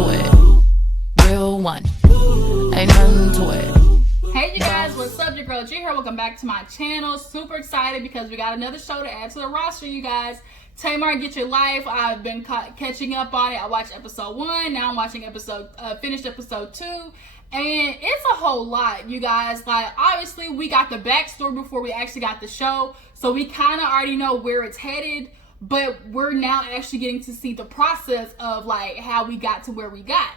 to it. Real one. Ain't nothing to it. Hey you guys, what's up? Your girl G here. Welcome back to my channel. Super excited because we got another show to add to the roster, you guys. Tamar, Get Your Life. I've been catching up on it. I watched episode 1. Now I'm watching finished episode 2. And it's a whole lot, you guys. Like, obviously, we got the backstory before we actually got the show. So we kind of already know where it's headed. But we're now actually getting to see the process of, like, how we got to where we got.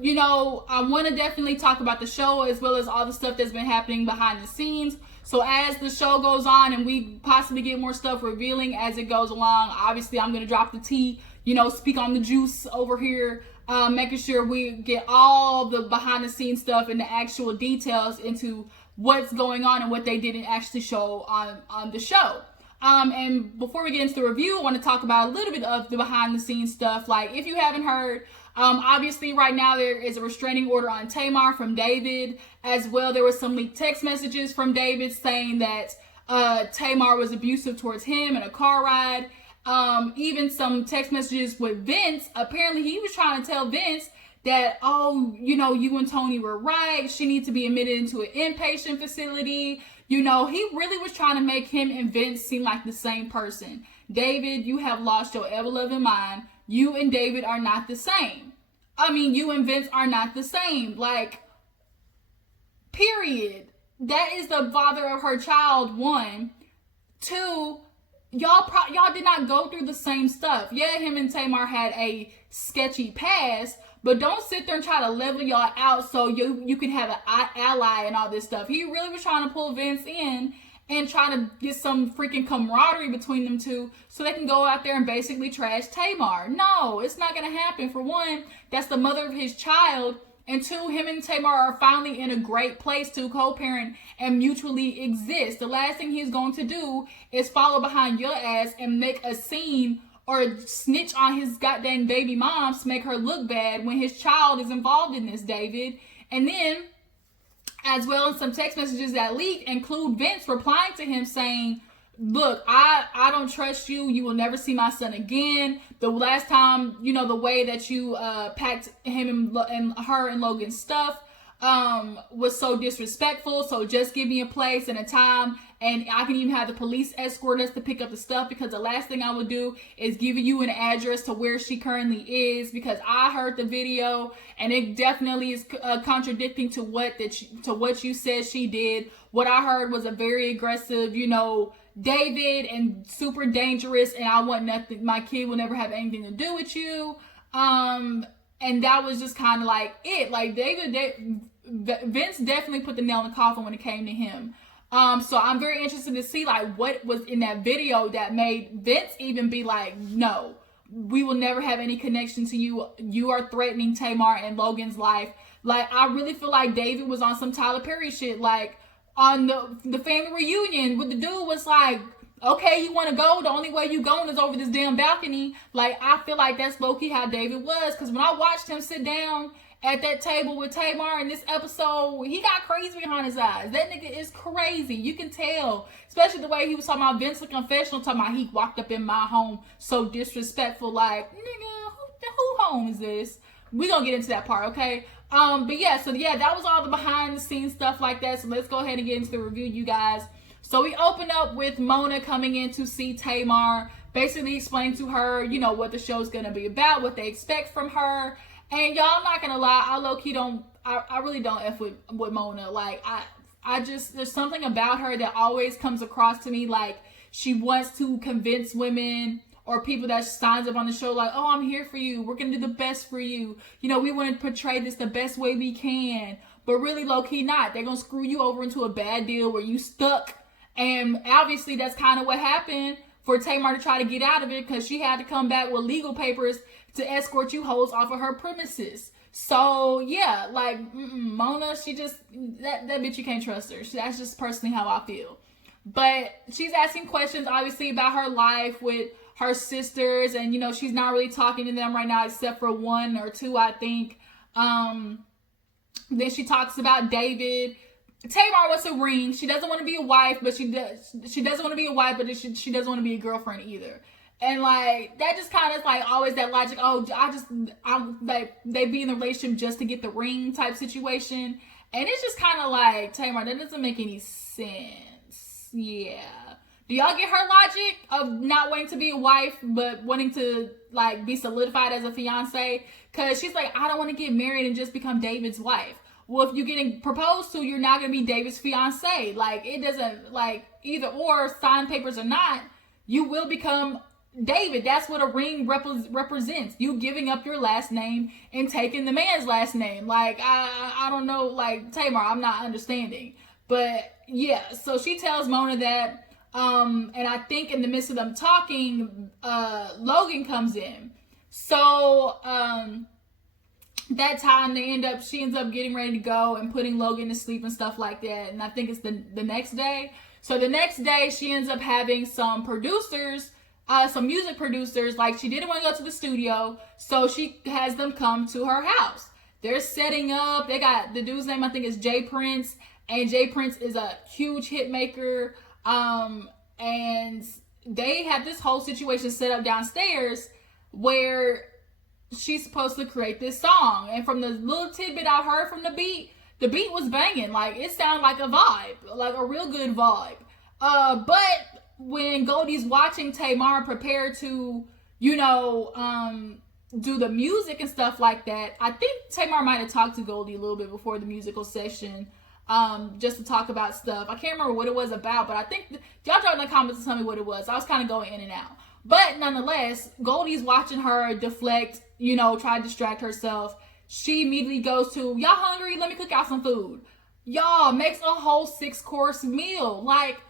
You know, I want to definitely talk about the show as well as all the stuff that's been happening behind the scenes. So as the show goes on and we possibly get more stuff revealing as it goes along, obviously I'm going to drop the tea, you know, speak on the juice over here, making sure we get all the behind the scenes stuff and the actual details into what's going on and what they didn't actually show on the show. And before we get into the review, I want to talk about a little bit of the behind the scenes stuff. Like, if you haven't heard, obviously right now there is a restraining order on Tamar from David. As well, there was some leaked text messages from David saying that Tamar was abusive towards him in a car ride. Even some text messages with Vince. Apparently he was trying to tell Vince that, oh, you know, you and Tony were right. She needs to be admitted into an inpatient facility. You know, he really was trying to make him and Vince seem like the same person. David, you have lost your ever-loving mind. You and David are not the same. I mean, you and Vince are not the same. Like, period. That is the father of her child, 1. 2, y'all did not go through the same stuff. Yeah, him and Tamar had a sketchy past, but don't sit there and try to level y'all out so you can have an ally and all this stuff. He really was trying to pull Vince in and trying to get some freaking camaraderie between them two so they can go out there and basically trash Tamar. No, it's not going to happen. For 1, that's the mother of his child. And 2, him and Tamar are finally in a great place to co-parent and mutually exist. The last thing he's going to do is follow behind your ass and make a scene or snitch on his goddamn baby moms to make her look bad when his child is involved in this, David. And then, as well as some text messages that leaked, include Vince replying to him saying, look, I don't trust you. You will never see my son again. The last time, you know, the way that you packed him and her and Logan's stuff was so disrespectful. So just give me a place and a time, and I can even have the police escort us to pick up the stuff, because the last thing I would do is give you an address to where she currently is, because I heard the video and it definitely is contradicting to what you said she did. What I heard was a very aggressive, you know, David, and super dangerous, and I want nothing, my kid will never have anything to do with you. And that was just kind of like it. Like, Vince definitely put the nail in the coffin when it came to him. So I'm very interested to see, like, what was in that video that made Vince even be like, no, we will never have any connection to you. You are threatening Tamar and Logan's life. Like, I really feel like David was on some Tyler Perry shit, like, on the family reunion, with the dude was like, okay, you want to go? The only way you going is over this damn balcony. Like, I feel like that's low-key how David was. Because when I watched him sit down at that table with Tamar in this episode, he got crazy behind his eyes. That nigga is crazy. You can tell. Especially the way he was talking about Vince the Confessional, talking about he walked up in my home so disrespectful. Like, nigga, who home is this? We gonna get into that part, okay? But yeah, so yeah, that was all the behind the scenes stuff like that. So let's go ahead and get into the review, you guys. So we open up with Mona coming in to see Tamar, basically explaining to her, you know, what the show's gonna be about, what they expect from her. And y'all, I'm not gonna lie, I low-key I really don't F with Mona. Like, I just, there's something about her that always comes across to me like she wants to convince women or people that signs up on the show like, oh, I'm here for you. We're going to do the best for you. You know, we want to portray this the best way we can. But really, low-key not. They're going to screw you over into a bad deal where you stuck. And obviously, that's kind of what happened for Tamar to try to get out of it, because she had to come back with legal papers to escort you hoes off of her premises. So, yeah, like, Mona, she just, that bitch, you can't trust her. That's just personally how I feel. But she's asking questions, obviously, about her life with her sisters, and, you know, she's not really talking to them right now except for 1 or 2, I think. Then she talks about David. Tamar wants a ring. She doesn't want to be a wife, but she doesn't want to be a wife, but she doesn't want to be a girlfriend either. And like that just kind of like always that logic. Oh, I'm like they be in the relationship just to get the ring type situation, and it's just kind of like Tamar. That doesn't make any sense. Yeah. Do y'all get her logic of not wanting to be a wife but wanting to like be solidified as a fiance? Because she's like, I don't want to get married and just become David's wife. Well, if you're getting proposed to, you're not going to be David's fiance. Like, it doesn't, like, either or, sign papers or not, you will become David. That's what a ring represents. You giving up your last name and taking the man's last name. Like, I don't know, like, Tamar, I'm not understanding. But, yeah, so she tells Mona that, and I think in the midst of them talking, Logan comes in. So, that time she ends up getting ready to go and putting Logan to sleep and stuff like that. And I think it's the next day. So the next day she ends up having some producers, some music producers, like she didn't want to go to the studio. So she has them come to her house. They're setting up. They got the dude's name, I think is Jay Prince. And Jay Prince is a huge hit maker. And they have this whole situation set up downstairs where she's supposed to create this song. And from the little tidbit I heard from the beat was banging. Like, it sounded like a vibe, like a real good vibe. But when Goli's watching Tamar prepare to, do the music and stuff like that, I think Tamar might have talked to Goli a little bit before the musical session, just to talk about stuff. I can't remember what it was about, but I think y'all drop in the comments to tell me what it was. I was kind of going in and out. But nonetheless, Goli's watching her deflect, try to distract herself. She immediately goes to, y'all hungry? Let me cook out some food. Y'all makes a whole 6-course meal. Like,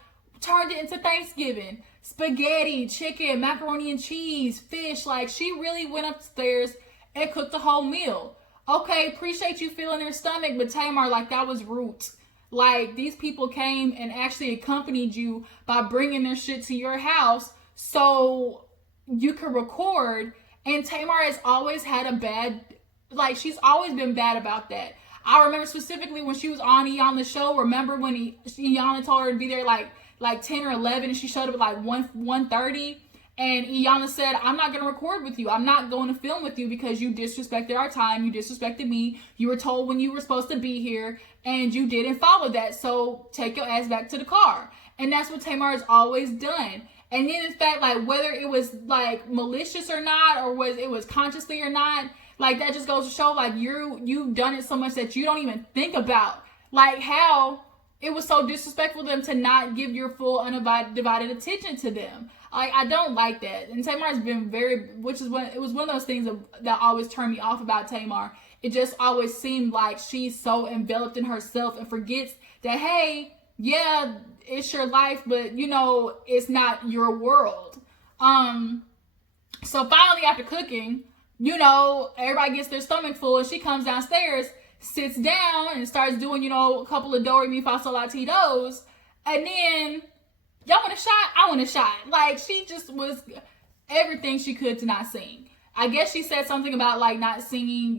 turned it into Thanksgiving. Spaghetti, chicken, macaroni and cheese, fish. Like, she really went upstairs and cooked the whole meal. Okay, appreciate you feeling their stomach, but Tamar, like, that was rude. Like, these people came and actually accompanied you by bringing their shit to your house so you could record. And Tamar has always had she's always been bad about that. I remember specifically when she was on Iyanla's show. Remember when Iyanla told her to be there like 10 or 11 and she showed up at like 1:30 and Iyanla said, I'm not going to record with you. I'm not going to film with you because you disrespected our time. You disrespected me. You were told when you were supposed to be here and you didn't follow that. So take your ass back to the car. And that's what Tamar has always done. And then in fact, like whether it was like malicious or not, or it was consciously or not, like that just goes to show like you've done it so much that you don't even think about like how it was so disrespectful to them to not give your full undivided attention to them. I don't like that. And Tamar's been it was one of those things that always turned me off about Tamar. It just always seemed like she's so enveloped in herself and forgets that, hey, yeah, it's your life, but it's not your world. So finally after cooking, everybody gets their stomach full and she comes downstairs, sits down and starts doing, a couple of do, re, mi, fa, sol, la, ti, dos. And then, y'all want a shot? I want a shot. Like, she just was everything she could to not sing. I guess she said something about, like, not singing,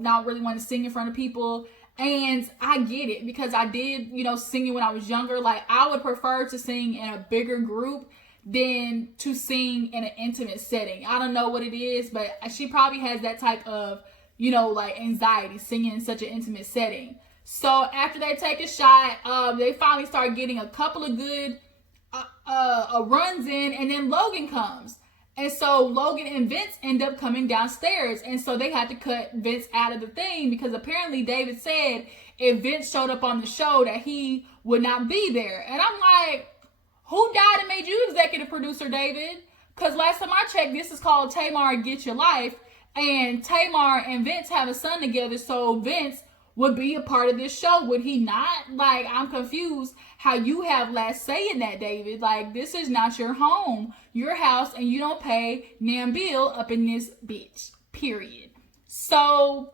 not really wanting to sing in front of people. And I get it because I did, singing when I was younger. Like, I would prefer to sing in a bigger group than to sing in an intimate setting. I don't know what it is, but she probably has that type of, like anxiety singing in such an intimate setting. So after they take a shot, they finally start getting a couple of good runs in, and then Logan comes. And so Logan and Vince end up coming downstairs. And so they had to cut Vince out of the thing because apparently David said if Vince showed up on the show that he would not be there. And I'm like, who died and made you executive producer, David? Because last time I checked, this is called Tamar Get Your Life. And Tamar and Vince have a son together. So Vince would be a part of this show, would he not? Like, I'm confused how you have last say in that, David. Like, this is not your home, your house, and you don't pay nan bill up in this bitch, period. So,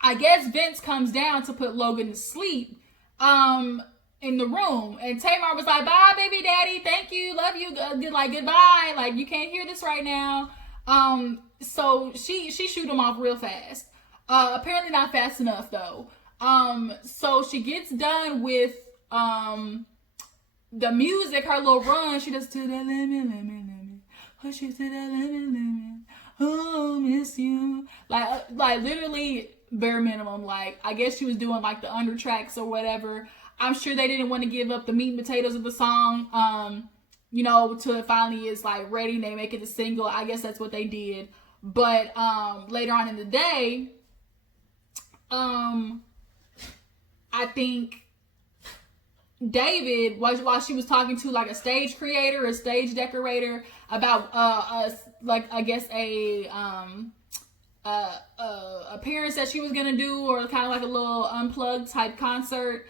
I guess Vince comes down to put Logan to sleep in the room. And Tamar was like, bye, baby daddy, thank you, love you, like, goodbye. Like, you can't hear this right now. So, she shoot him off real fast. Apparently not fast enough though. So she gets done with the music, her little run. She does to the limit, push you to the limit. Oh, miss you. Like literally bare minimum. Like, I guess she was doing like the under tracks or whatever. I'm sure they didn't want to give up the meat and potatoes of the song, you know, till it finally is like ready and they make it a single. I guess that's what they did. But later on in the day, I think David, while she was talking to like a stage creator, a stage decorator about like I guess a appearance that she was gonna do, or kind of like a little unplugged type concert.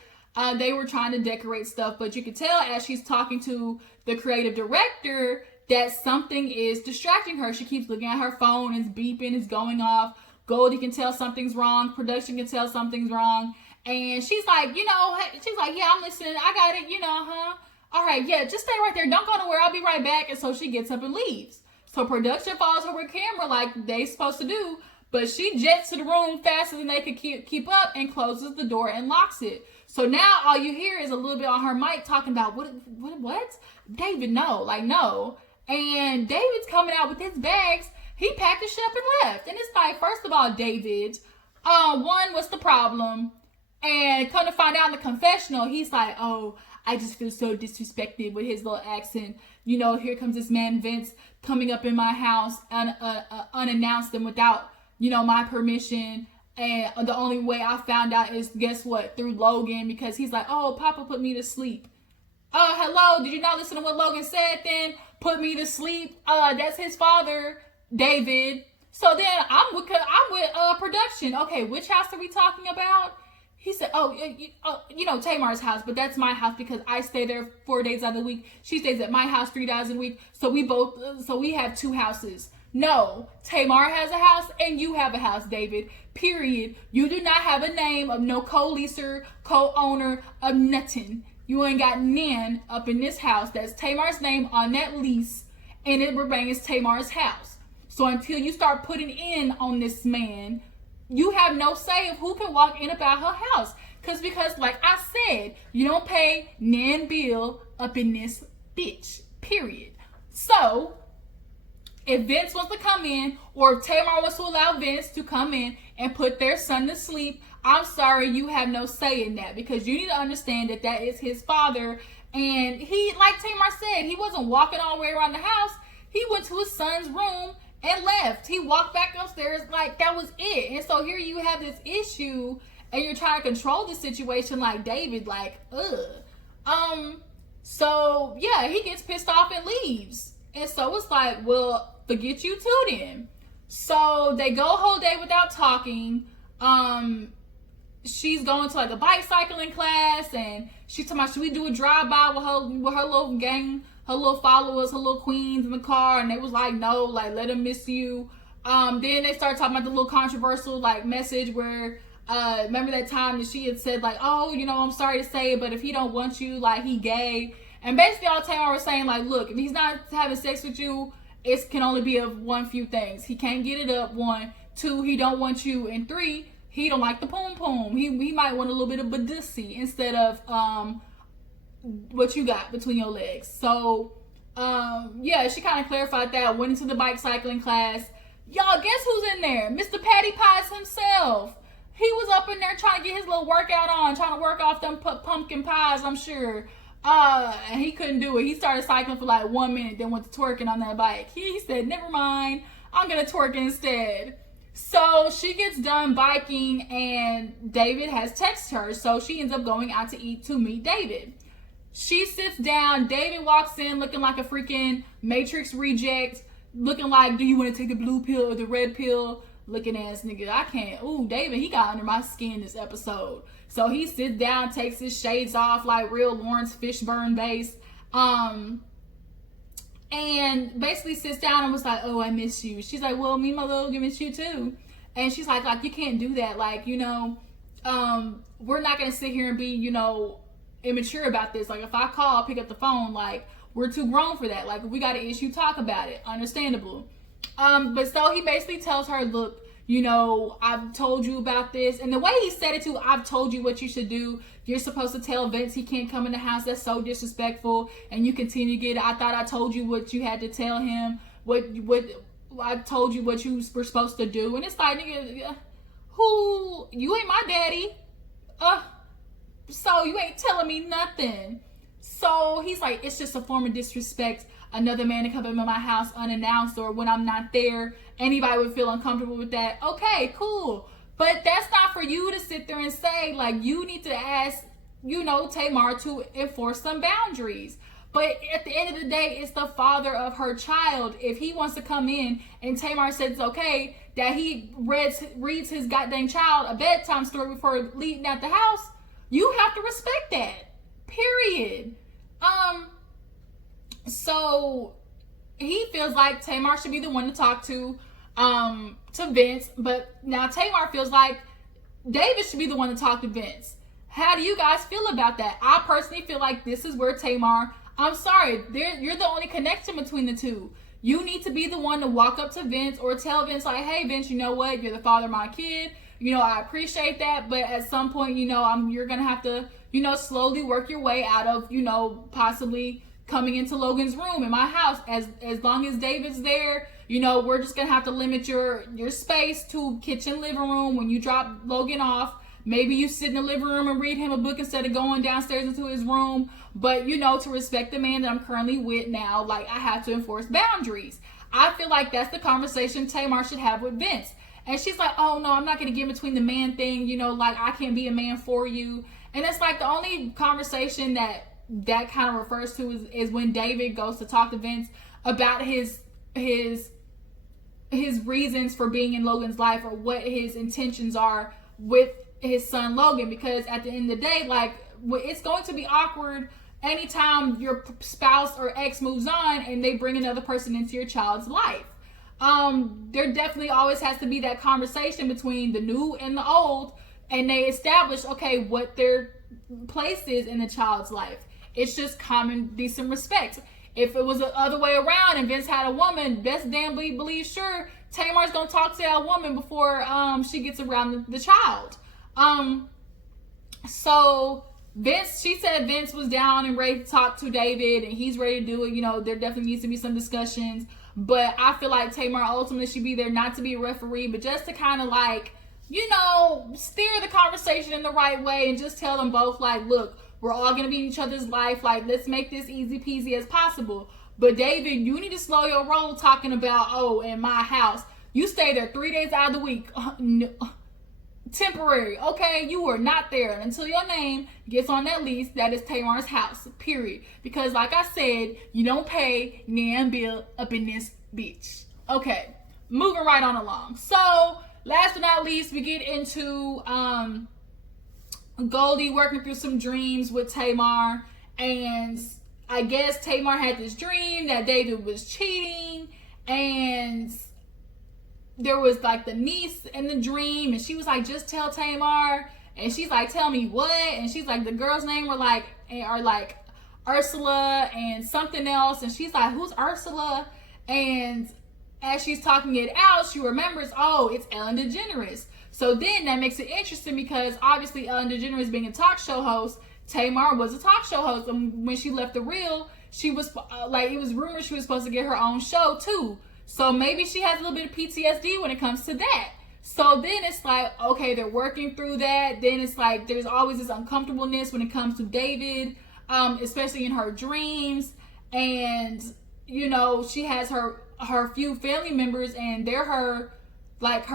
They were trying to decorate stuff, but you could tell as she's talking to the creative director that something is distracting her. She keeps looking at her phone, it's beeping, it's going off. Goli can tell something's wrong, production can tell something's wrong. And she's like, you know, she's like, yeah, I'm listening, I got it, you know, all right, yeah, just stay right there, don't go nowhere, I'll be right back. And so she gets up and leaves. So production follows her with camera like they supposed to do, but she jets to the room faster than they could keep up and closes the door and locks it. So now all you hear is a little bit on her mic talking about what? David, no, like no. And David's coming out with his bags. He packed his shit up and left. And it's like, first of all, David, one, what's the problem? And come to find out in the confessional, he's like, oh, I just feel so disrespected with his little accent. You know, here comes this man Vince coming up in my house unannounced and without, you know, my permission. And the only way I found out is, guess what? Through Logan, because he's like, oh, Papa put me to sleep. Hello, did you not listen to what Logan said then? Put me to sleep. That's his father, David. So then I'm with production. Okay, which house are we talking about? He said, you know, Tamar's house, but that's my house because I stay there 4 days out of the week. She stays at my house 3 days a week. So we have two houses. No, Tamar has a house and you have a house, David. Period. You do not have a name of no co-leaser, co-owner of nothing. You ain't got none up in this house. That's Tamar's name on that lease, and it remains Tamar's house. So until you start putting in on this man, you have no say of who can walk in about her house. Because like I said, you don't pay nan bill up in this bitch. Period. So if Vince wants to come in, or if Tamar wants to allow Vince to come in and put their son to sleep, I'm sorry, you have no say in that, because you need to understand that that is his father. And he, like Tamar said, he wasn't walking all the way around the house. He went to his son's room and left. He walked back upstairs like that was it. And so here you have this issue and you're trying to control the situation like David, like, so yeah, he gets pissed off and leaves. And so it's like, well, forget you too then. So they go a whole day without talking. She's going to like a bike cycling class, and she's talking about, should we do a drive-by with her little gang, her little followers, her little queens in the car? And they was like, no, like, let them miss you. Then they started talking about the little controversial like message where remember that time that she had said like, oh, you know, I'm sorry to say it, but if he don't want you, like, he gay. And basically all Tamar was saying, like, look, if he's not having sex with you, it can only be of one few things. He can't get it up, 1. 2, he don't want you. And 3, he don't like the poom poom. He might want a little bit of badussy instead of what you got between your legs. So yeah, she kind of clarified that. Went into the bike cycling class. Y'all, guess who's in there? Mr. Patty Pies himself. He was up in there trying to get his little workout on, trying to work off them pumpkin pies, I'm sure. And he couldn't do it. He started cycling for like 1 minute, then went to twerking on that bike. He said, never mind, I'm gonna twerk instead. So she gets done biking and David has texted her. So she ends up going out to eat to meet David. She sits down. David walks in looking like a freaking Matrix reject. Looking like, do you want to take the blue pill or the red pill? Looking ass nigga. I can't. Ooh, David, he got under my skin this episode. So he sits down, takes his shades off like real Lawrence Fishburne base. And basically sits down and was like, oh, I miss you. She's like, well, me and my little girl miss you too. And she's like, you can't do that. Like, you know, we're not going to sit here and be, you know, immature about this. Like, if I call, pick up the phone, like, we're too grown for that. Like, if we got an issue, talk about it. Understandable. But so he basically tells her, look, you know, I've told you about this. And the way he said it too, I've told you what you should do. You're supposed to tell Vince he can't come in the house. That's so disrespectful. And you continue to get it. I thought I told you what you had to tell him. what I told you what you were supposed to do. And it's like, nigga, who, you ain't my daddy. So you ain't telling me nothing. So he's like, it's just a form of disrespect. Another man to come in my house unannounced, or when I'm not there, anybody would feel uncomfortable with that. Okay, cool. But that's not for you to sit there and say, like, you need to ask, Tamar to enforce some boundaries. But at the end of the day, it's the father of her child. If he wants to come in and Tamar says it's okay that he reads his goddamn child a bedtime story before leaving out the house, you have to respect that. Period. So he feels like Tamar should be the one to talk to Vince, but now Tamar feels like David should be the one to talk to Vince. How do you guys feel about that? I personally feel like this is where Tamar, I'm sorry, you're the only connection between the two. You need to be the one to walk up to Vince or tell Vince, like, hey, Vince, you know what? You're the father of my kid. I appreciate that, but at some point, you're going to have to, slowly work your way out of, possibly coming into Logan's room in my house. As long as David's there, we're just going to have to limit your space to kitchen, living room. When you drop Logan off, maybe you sit in the living room and read him a book instead of going downstairs into his room. But, to respect the man that I'm currently with now, like, I have to enforce boundaries. I feel like that's the conversation Tamar should have with Vince. And she's like, oh, no, I'm not going to get in between the man thing. Like, I can't be a man for you. And it's like the only conversation that kind of refers to is when David goes to talk to Vince about his reasons for being in Logan's life, or what his intentions are with his son Logan. Because at the end of the day, like, it's going to be awkward anytime your spouse or ex moves on and they bring another person into your child's life. There definitely always has to be that conversation between the new and the old, and they establish, okay, what their place is in the child's life. It's just common, decent respect. If it was the other way around and Vince had a woman, best damn believe sure Tamar's gonna talk to that woman before she gets around the child. So she said Vince was down and ready to talk to David, and he's ready to do it. There definitely needs to be some discussions. But I feel like Tamar ultimately should be there, not to be a referee, but just to kind of like, steer the conversation in the right way, and just tell them both, like, look, we're all going to be in each other's life. Like, let's make this easy peasy as possible. But David, you need to slow your roll talking about, in my house. You stay there 3 days out of the week. No. Temporary, okay? You were not there until your name gets on that lease. That is Tamar's house, period. Because like I said, you don't pay nan bill up in this bitch. Okay, moving right on along. So last but not least, we get into Goli working through some dreams with Tamar. And I guess Tamar had this dream that David was cheating, and there was like the niece in the dream, and she was like, just tell Tamar. And she's like, tell me what? And she's like, the girl's name are like Ursula and something else. And she's like, who's Ursula? And as she's talking it out, she remembers, it's Ellen DeGeneres. So then that makes it interesting, because obviously Ellen DeGeneres being a talk show host, Tamar was a talk show host. And when she left The Real, she was it was rumored she was supposed to get her own show too. So maybe she has a little bit of PTSD when it comes to that. So then it's like, okay, they're working through that. Then it's like there's always this uncomfortableness when it comes to David, especially in her dreams. And, she has her few family members, and they're her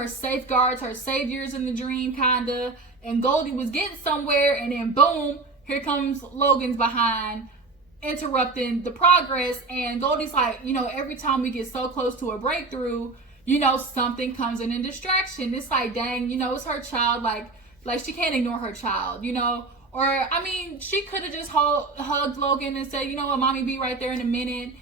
safeguards, her saviors in the dream, kind of. And Goldie was getting somewhere, and then boom, here comes Logan's behind, interrupting the progress. And Goldie's like, every time we get so close to a breakthrough, something comes in a distraction. It's like, dang, it's her child. Like she can't ignore her child, or I mean, she could have just hugged Logan and said, mommy, be right there in a minute,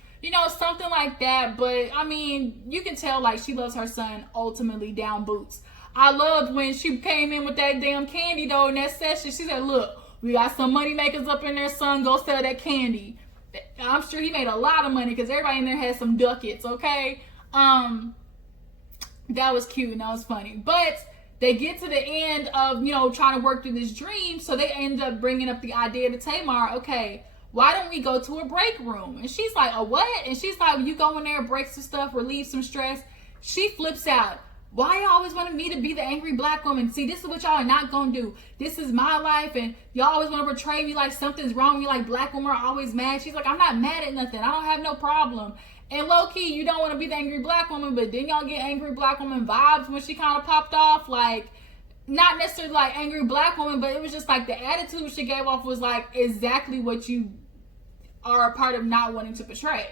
something like that. But I mean, you can tell like she loves her son ultimately down boots. I loved when she came in with that damn candy though in that session. She said, look, we got some money makers up in there, son. Go sell that candy. I'm sure he made a lot of money because everybody in there had some ducats, okay? That was cute and that was funny. But they get to the end of, trying to work through this dream. So they end up bringing up the idea to Tamar, okay, why don't we go to a break room? And she's like, a what? And she's like, you go in there, break some stuff, relieve some stress. She flips out. Why y'all always wanted me to be the angry black woman? See, this is what y'all are not gonna do. This is my life, and y'all always want to portray me like something's wrong with me, like black women are always mad. She's like, I'm not mad at nothing. I don't have no problem. And low-key, you don't want to be the angry black woman, but then y'all get angry black woman vibes when she kind of popped off. Like, not necessarily like angry black woman, but it was just like the attitude she gave off was like exactly what you are a part of not wanting to portray.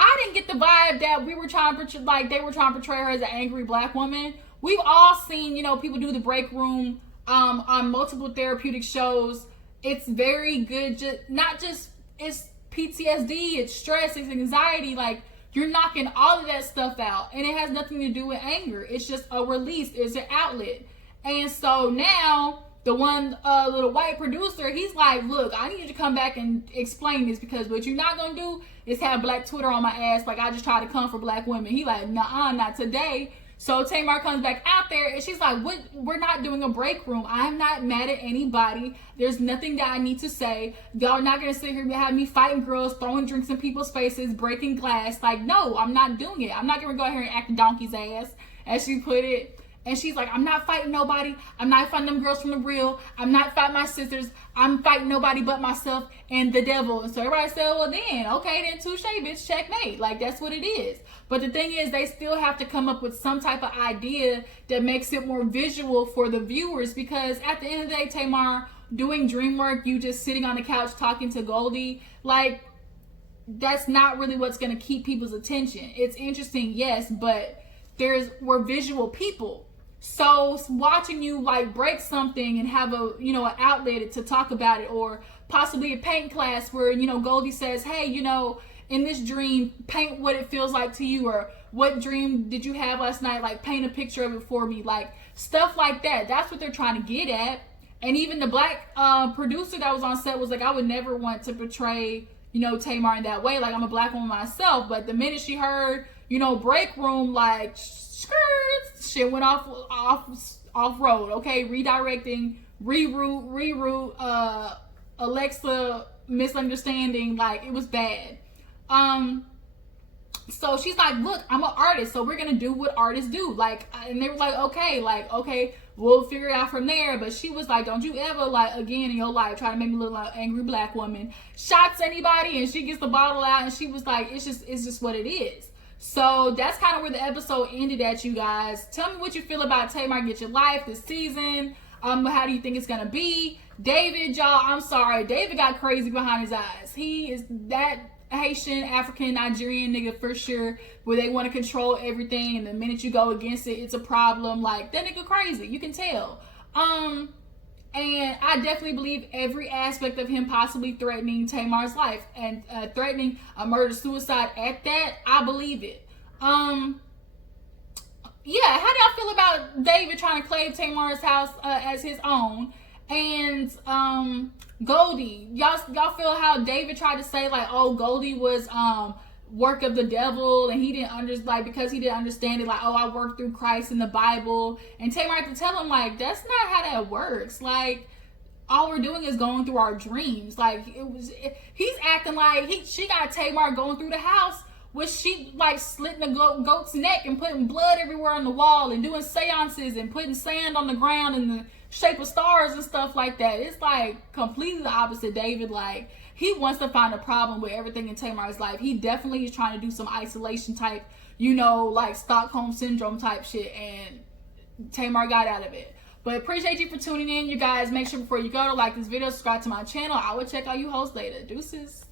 I didn't get the vibe that we were trying to portray, like they were trying to portray her as an angry black woman. We've all seen, you know, people do the break room on multiple therapeutic shows. It's very good. It's PTSD, it's stress, it's anxiety. Like, you're knocking all of that stuff out, and it has nothing to do with anger. It's just a release. It's an outlet. And so now the one little white producer, he's like, look, I need you to come back and explain this, because what you're not gonna do is have black Twitter on my ass like I just try to come for black women. He like, nah, not today. So Tamar comes back out there and she's like, what? We're not doing a break room. I'm not mad at anybody. There's nothing that I need to say. Y'all not gonna sit here and have me fighting girls, throwing drinks in people's faces, breaking glass. Like, no, I'm not doing it. I'm not gonna go out here and act a donkey's ass, as she put it. And she's like, I'm not fighting nobody. I'm not fighting them girls from the real. I'm not fighting my sisters. I'm fighting nobody but myself and the devil. And so everybody said, well then, okay, then touche, bitch, checkmate. Like, that's what it is. But the thing is, they still have to come up with some type of idea that makes it more visual for the viewers, because at the end of the day, Tamar, doing dream work, you just sitting on the couch talking to Goli, like, that's not really what's going to keep people's attention. It's interesting, yes, but we're visual people. So watching you like break something and have a, you know, an outlet to talk about it, or possibly a paint class where, you know, Goldie says, hey, you know, in this dream, paint what it feels like to you, or what dream did you have last night? Like, paint a picture of it for me, like stuff like that. That's what they're trying to get at. And even the black producer that was on set was like, I would never want to portray, you know, Tamar in that way. Like, I'm a black woman myself. But the minute she heard, you know, break room, like, shit went off road. Okay, redirecting, reroute, Alexa misunderstanding. Like, it was bad. So she's like, look, I'm an artist, so we're gonna do what artists do. Like, and they were like, okay, we'll figure it out from there. But she was like, don't you ever, like, again in your life try to make me look like an angry black woman. Shots anybody, and she gets the bottle out, and she was like, it's just what it is. So that's kind of where the episode ended at, you guys. Tell me what you feel about Tamar Get Your Life this season. How do you think it's gonna be? David, y'all, I'm sorry, David got crazy behind his eyes. He is that Haitian, African, Nigerian nigga for sure, where they want to control everything, and the minute you go against it, it's a problem. Like, that nigga crazy, you can tell. And I definitely believe every aspect of him possibly threatening Tamar's life and threatening a murder-suicide at that. I believe it. Yeah, how do y'all feel about David trying to claim Tamar's house as his own? And Goldie, y'all feel how David tried to say, like, oh, Goldie was work of the devil, and he didn't understand, because he didn't understand it, like, oh, I worked through Christ in the Bible. And Tamar had to tell him, like, that's not how that works. Like, all we're doing is going through our dreams. Like, he's acting like she got Tamar going through the house with she like slitting a goat's neck and putting blood everywhere on the wall and doing seances and putting sand on the ground in the shape of stars and stuff like that. It's like completely the opposite. David, like, he wants to find a problem with everything in Tamar's life. He definitely is trying to do some isolation type, you know, like Stockholm syndrome type shit, and Tamar got out of it. But appreciate you for tuning in, you guys. Make sure before you go to like this video, subscribe to my channel. I will check out you hosts later. Deuces.